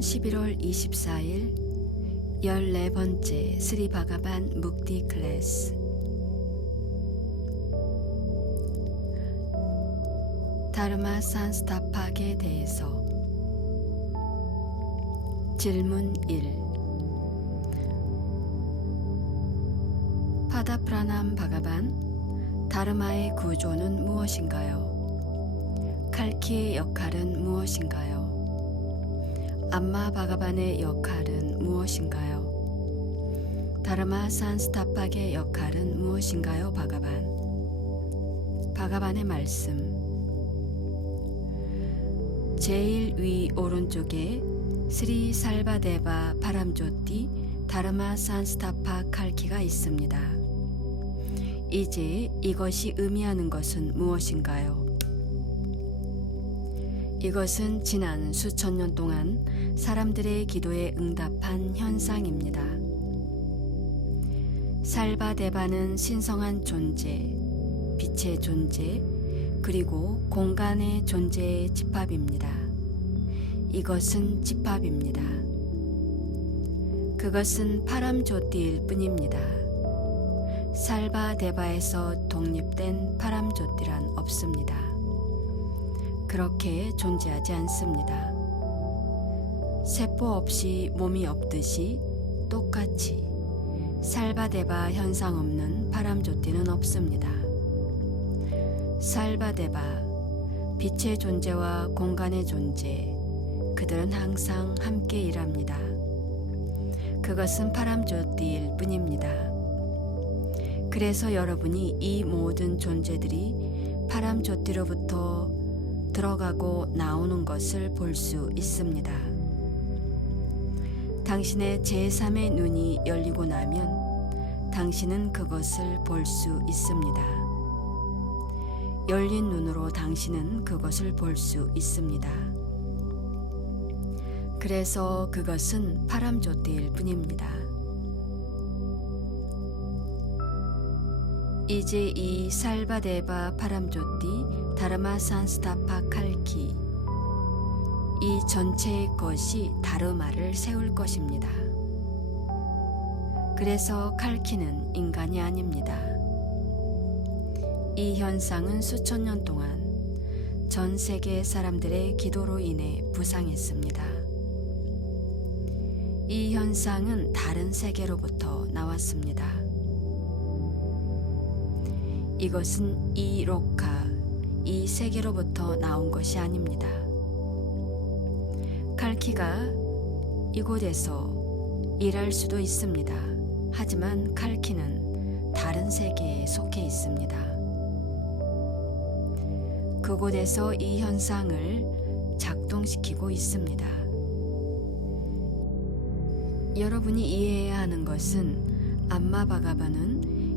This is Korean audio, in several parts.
11월 24일 14번째 스리 바가반 묵디 클래스 다르마 산스타팍에 대해서 질문 1 파다프라남 바가반 다르마의 구조는 무엇인가요? 칼키의 역할은 무엇인가요? 암마 바가반의 역할은 무엇인가요? 다르마 산스타팍의 역할은 무엇인가요, 바가반? 바가반의 말씀. 제일 위 오른쪽에 스리 살바데바 파람조띠 다르마 산스타파 칼키가 있습니다. 이제 이것이 의미하는 것은 무엇인가요? 이것은 지난 수천 년 동안 사람들의 기도에 응답한 현상입니다. 살바데바는 신성한 존재, 빛의 존재, 그리고 공간의 존재의 집합입니다. 이것은 집합입니다. 그것은 파람조띠일 뿐입니다. 살바데바에서 독립된 파람조띠란 없습니다. 그렇게 존재하지 않습니다. 세포 없이 몸이 없듯이 똑같이 살바데바 현상 없는 파람조띠는 없습니다. 살바데바, 빛의 존재와 공간의 존재, 그들은 항상 함께 일합니다. 그것은 파람조띠일 뿐입니다. 그래서 여러분이 이 모든 존재들이 파람조띠로부터 들어가고 나오는 것을 볼 수 있습니다. 당신의 제3의 눈이 열리고 나면 당신은 그것을 볼 수 있습니다. 열린 눈으로 당신은 그것을 볼 수 있습니다. 그래서 그것은 파람조띠일 뿐입니다. 이제 이 살바데바 파람조띠 다르마 산스타파 칼키 이 전체의 것이 다르마를 세울 것입니다. 그래서 칼키는 인간이 아닙니다. 이 현상은 수천 년 동안 전 세계 사람들의 기도로 인해 부상했습니다. 이 현상은 다른 세계로부터 나왔습니다. 이것은 이 로카, 이 세계로부터 나온 것이 아닙니다. 칼키가 이곳에서 일할 수도 있습니다. 하지만 칼키는 다른 세계에 속해 있습니다. 그곳에서 이 현상을 작동시키고 있습니다. 여러분이 이해해야 하는 것은 암마 바가바는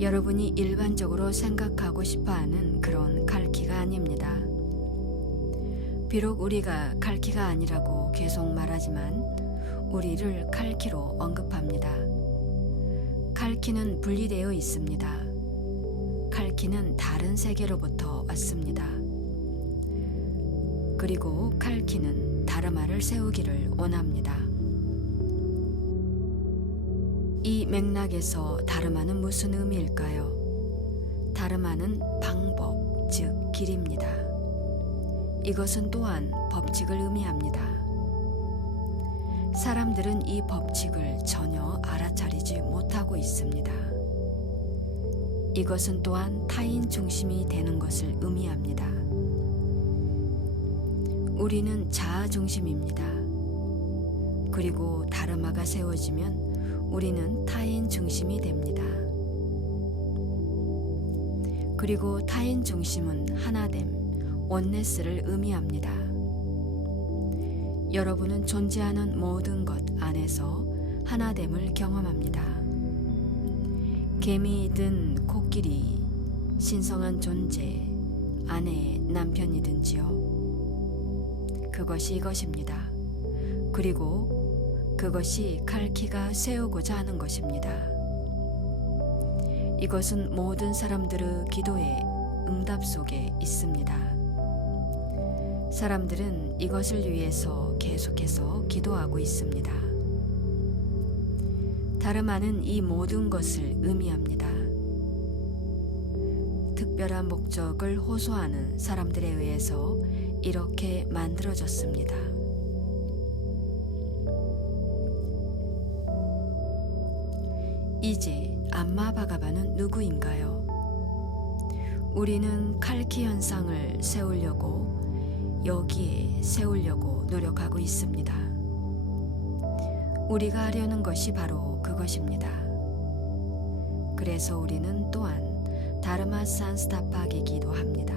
여러분이 일반적으로 생각하고 싶어 하는 그런 칼키가 아닙니다. 비록 우리가 칼키가 아니라고 계속 말하지만 우리를 칼키로 언급합니다. 칼키는 분리되어 있습니다. 칼키는 다른 세계로부터 왔습니다. 그리고 칼키는 다르마를 세우기를 원합니다. 이 맥락에서 다르마는 무슨 의미일까요? 다르마는 방법, 즉 길입니다. 이것은 또한 법칙을 의미합니다. 사람들은 이 법칙을 전혀 알아차리지 못하고 있습니다. 이것은 또한 타인 중심이 되는 것을 의미합니다. 우리는 자아 중심입니다. 그리고 다르마가 세워지면 우리는 타인 중심이 됩니다. 그리고 타인 중심은 하나됨, 원네스를 의미합니다. 여러분은 존재하는 모든 것 안에서 하나됨을 경험합니다. 개미이든 코끼리, 신성한 존재, 아내, 남편이든지요. 그것이 이것입니다. 그리고 그것이 칼키가 세우고자 하는 것입니다. 이것은 모든 사람들의 기도의 응답 속에 있습니다. 사람들은 이것을 위해서 계속 계속해서 기도하고 있습니다. 다름아는 이 모든 것을 의미합니다. 특별한 목적을 호소하는 사람들에 의해서 이렇게 만들어졌습니다. 이제 암마바가바는 누구인가요? 우리는 칼키 현상을 세우려고 여기에 세우려고 노력하고 있습니다. 우리가 하려는 것이 바로 그것입니다. 그래서 우리는 또한 다르마산 스타팍이기도 합니다.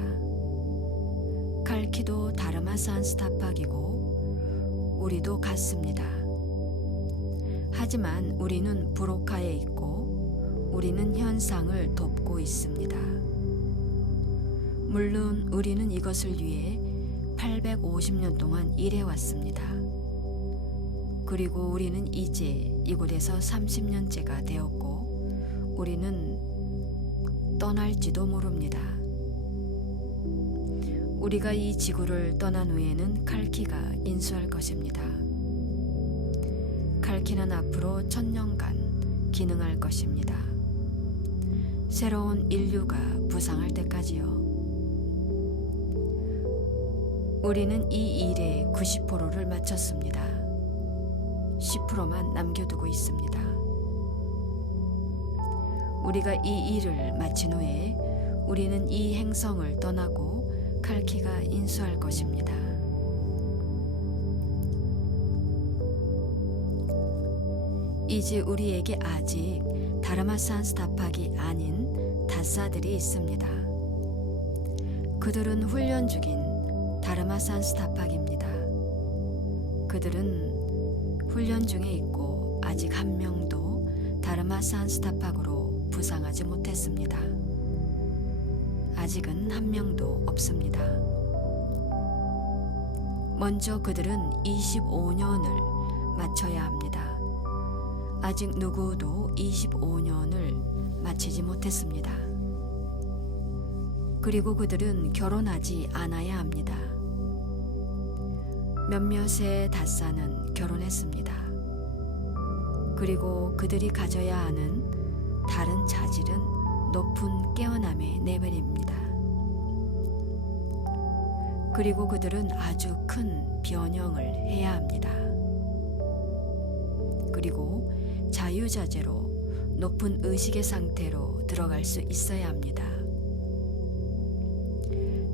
칼키도 다르마산 스타팍이고 우리도 같습니다. 하지만 우리는 부로카에 있고 우리는 현상을 돕고 있습니다. 물론 우리는 이것을 위해 850년 동안 일해왔습니다. 그리고 우리는 이제 이곳에서 30년째가 되었고 우리는 떠날지도 모릅니다. 우리가 이 지구를 떠난 후에는 칼키가 인수할 것입니다. 칼키는 앞으로 천년간 기능할 것입니다. 새로운 인류가 부상할 때까지요. 우리는 이 일의 90%를 마쳤습니다. 10%만 남겨두고 있습니다. 우리가 이 일을 마친 후에 우리는 이 행성을 떠나고 칼키가 인수할 것입니다. 이제 우리에게 아직 다르마산 스타팍이 아닌 다사들이 있습니다. 그들은 훈련 중인 다르마산 스타팍입니다. 그들은 훈련 중에 있고 아직 한 명도 다르마산 스타팍으로 부상하지 못했습니다. 아직은 한 명도 없습니다. 먼저 그들은 25년을 마쳐야 합니다. 아직 누구도 25년을 마치지 못했습니다. 그리고 그들은 결혼하지 않아야 합니다. 몇몇의 다사는 결혼했습니다. 그리고 그들이 가져야 하는 다른 자질은 높은 깨어남의 레벨입니다. 그리고 그들은 아주 큰 변형을 해야 합니다. 그리고 자유자재로 높은 의식의 상태로 들어갈 수 있어야 합니다.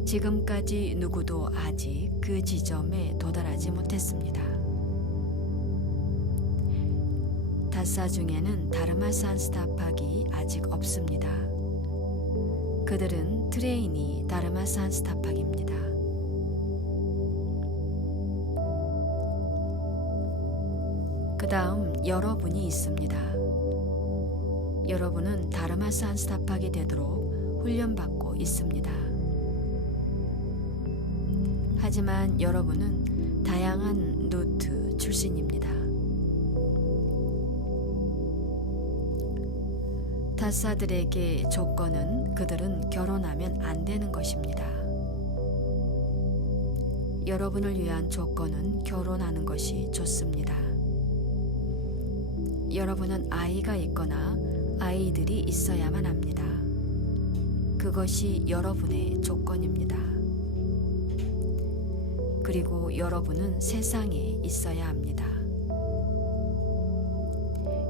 지금까지 누구도 아직 그 지점에 도달하지 못했습니다. 다사 중에는 다르마 산 스타팍이 아직 없습니다. 그들은 트레이니 다르마 산 스타팍입니다. 그 다음 여러분이 있습니다. 여러분은 다르마산 스타팍이 되도록 훈련받고 있습니다. 하지만 여러분은 다양한 노트 출신입니다. 다사들에게 조건은 그들은 결혼하면 안 되는 것입니다. 여러분을 위한 조건은 결혼하는 것이 좋습니다. 여러분은 아이가 있거나 아이들이 있어야만 합니다. 그것이 여러분의 조건입니다. 그리고 여러분은 세상에 있어야 합니다.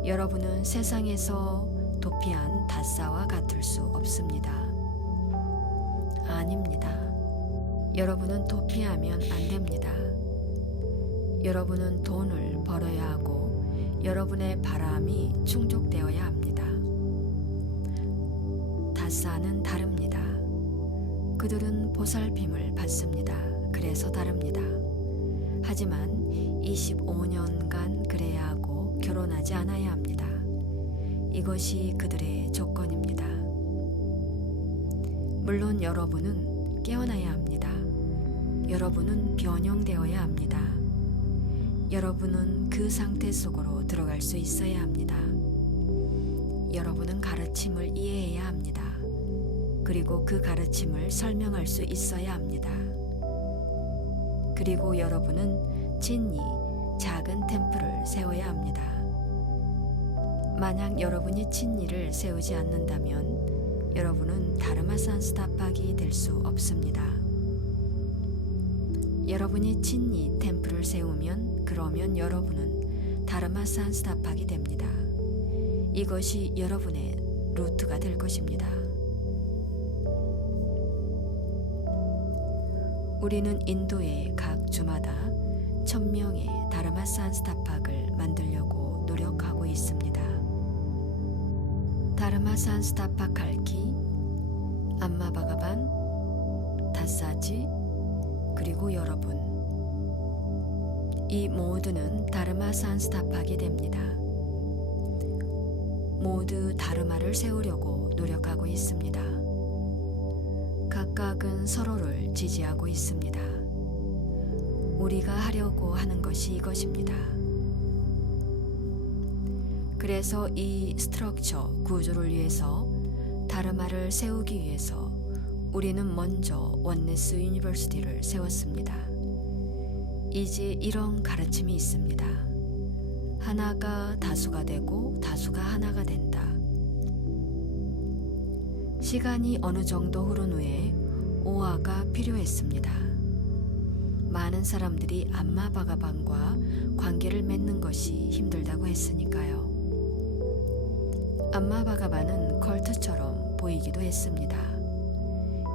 여러분은 세상에서 도피한 다사와 같을 수 없습니다. 아닙니다. 여러분은 도피하면 안 됩니다. 여러분은 돈을 벌어야 하고 여러분의 바람이 충족되어야 합니다. 다사는 다릅니다. 그들은 보살핌을 받습니다. 그래서 다릅니다. 하지만 25년간 그래야 하고 결혼하지 않아야 합니다. 이것이 그들의 조건입니다. 물론 여러분은 깨어나야 합니다. 여러분은 변형되어야 합니다. 여러분은 그 상태 속으로 들어갈 수 있어야 합니다. 여러분은 가르침을 이해해야 합니다. 그리고 그 가르침을 설명할 수 있어야 합니다. 그리고 여러분은 진이 작은 템플을 세워야 합니다. 만약 여러분이 진리를 세우지 않는다면 여러분은 다르마산 스타팍이 될 수 없습니다. 여러분이 진리 템플을 세우면 그러면 여러분은 다르마 산 스타팍이 됩니다. 이것이 여러분의 루트가 될 것입니다. 우리는 인도의 각 주마다 천명의 다르마 산 스타팍을 만들려고 노력하고 있습니다. 다르마 산 스타팍 갈키, 안마바가반, 다사지, 그리고 여러분. 이 모두는 다르마 산 스타팍이 됩니다. 모두 다르마를 세우려고 노력하고 있습니다. 각각은 서로를 지지하고 있습니다. 우리가 하려고 하는 것이 이것입니다. 그래서 이 스트럭처 구조를 위해서 다르마를 세우기 위해서 우리는 먼저 원네스 유니버시티를 세웠습니다. 이제 이런 가르침이 있습니다. 하나가 다수가 되고 다수가 하나가 된다. 시간이 어느 정도 흐른 후에 오화가 필요했습니다. 많은 사람들이 안마바가반과 관계를 맺는 것이 힘들다고 했으니까요. 안마바가반은 컬트처럼 보이기도 했습니다.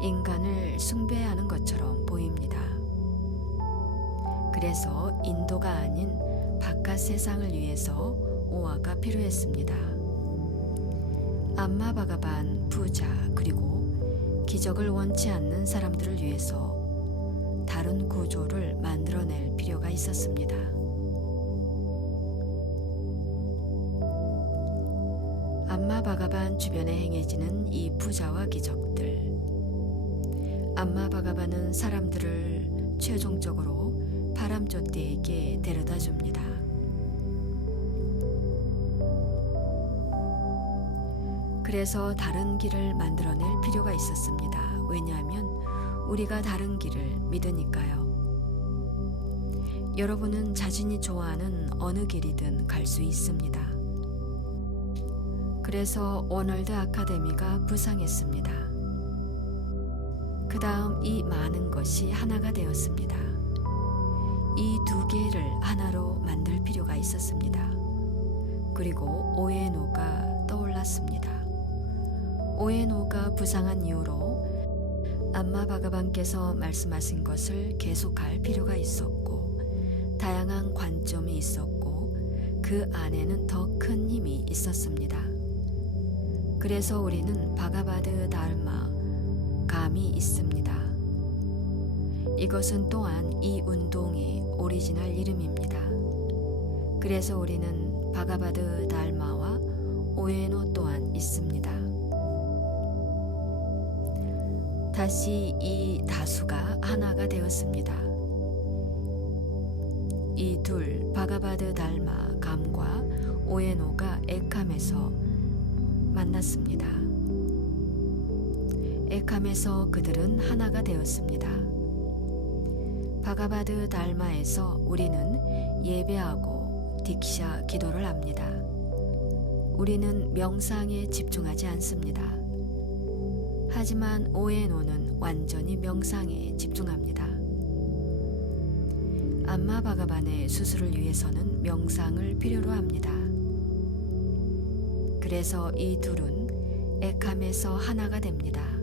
인간을 숭배하는 것처럼 보입니다. 그래서 인도가 아닌 바깥 세상을 위해서 오화가 필요했습니다. 안마바가반 부자 그리고 기적을 원치 않는 사람들을 위해서 다른 구조를 만들어낼 필요가 있었습니다. 안마바가반 주변에 행해지는 이 부자와 기적들. 안마바가반은 사람들을 최종적으로 바람조띠에게 데려다 줍니다. 그래서 다른 길을 만들어낼 필요가 있었습니다. 왜냐하면 우리가 다른 길을 믿으니까요. 여러분은 자신이 좋아하는 어느 길이든 갈 수 있습니다. 그래서 워널드 아카데미가 부상했습니다. 그 다음 이 많은 것이 하나가 되었습니다. 이 두 개를 하나로 만들 필요가 있었습니다. 그리고 오에노가 떠올랐습니다. 오에노가 부상한 이후로 안마 바가반께서 말씀하신 것을 계속할 필요가 있었고 다양한 관점이 있었고 그 안에는 더 큰 힘이 있었습니다. 그래서 우리는 바가바드 달마 감이 있습니다. 이것은 또한 이 운동의 오리지널 이름입니다. 그래서 우리는 바가바드 달마와 오에노 또한 있습니다. 다시 이 다수가 하나가 되었습니다. 이 둘 바가바드 달마 감과 오에노가 에캄에서 만났습니다. 에캄에서 그들은 하나가 되었습니다. 바가바드 달마에서 우리는 예배하고 딕샤 기도를 합니다. 우리는 명상에 집중하지 않습니다. 하지만 오에노는 완전히 명상에 집중합니다. 안마 바가반의 수술을 위해서는 명상을 필요로 합니다. 그래서 이 둘은 에캄에서 하나가 됩니다.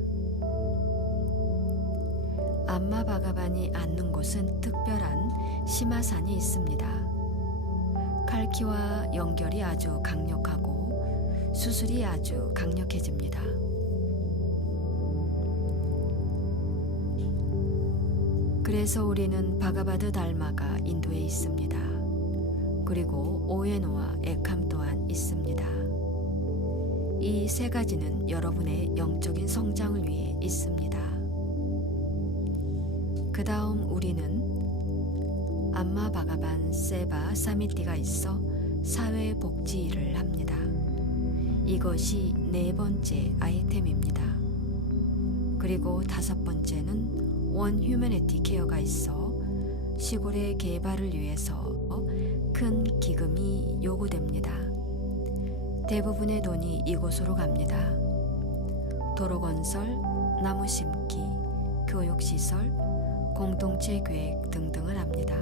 안마 바가반이 앉는 곳은 특별한 시마산이 있습니다. 칼키와 연결이 아주 강력하고 수술이 아주 강력해집니다. 그래서 우리는 바가바드 달마가 인도에 있습니다. 그리고 오에노와 에캄 또한 있습니다. 이 세 가지는 여러분의 영적인 성장을 위해 있습니다. 그 다음 우리는 안마 바가반 세바 사미띠가 있어 사회 복지 일을 합니다. 이것이 네 번째 아이템입니다. 그리고 다섯 번째는 원 휴머니티 케어가 있어 시골의 개발을 위해서 큰 기금이 요구됩니다. 대부분의 돈이 이곳으로 갑니다. 도로 건설, 나무 심기, 교육 시설, 공동체 계획 등등을 합니다.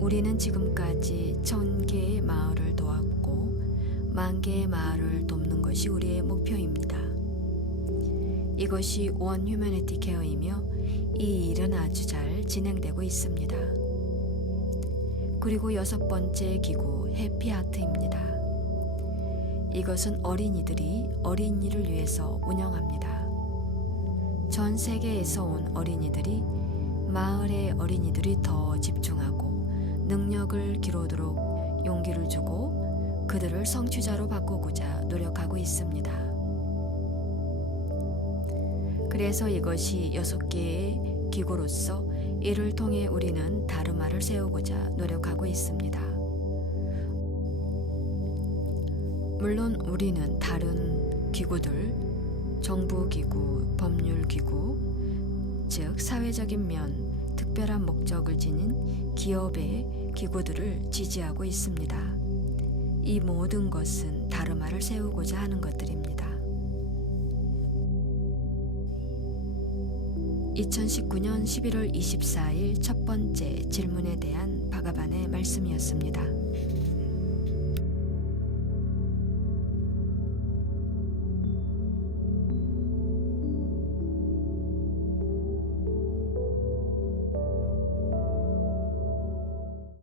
우리는 지금까지 천 개의 마을을 도왔고 만 개의 마을을 돕는 것이 우리의 목표입니다. 이것이 원 휴머니티 케어이며 이 일은 아주 잘 진행되고 있습니다. 그리고 여섯 번째 기구 해피하트입니다. 이것은 어린이들이 어린이를 위해서 운영합니다. 전 세계에서 온 어린이들이 마을의 어린이들이 더 집중하고 능력을 기르도록 용기를 주고 그들을 성취자로 바꾸고자 노력하고 있습니다. 그래서 이것이 여섯 개의 기구로서 이를 통해 우리는 다르마를 세우고자 노력하고 있습니다. 물론 우리는 다른 기구들, 정부기구, 법률기구, 즉 사회적인 면, 특별한 목적을 지닌 기업의 기구들을 지지하고 있습니다. 이 모든 것은 다르마를 세우고자 하는 것들입니다. 2019년 11월 24일 첫 번째 질문에 대한 바가반의 말씀이었습니다.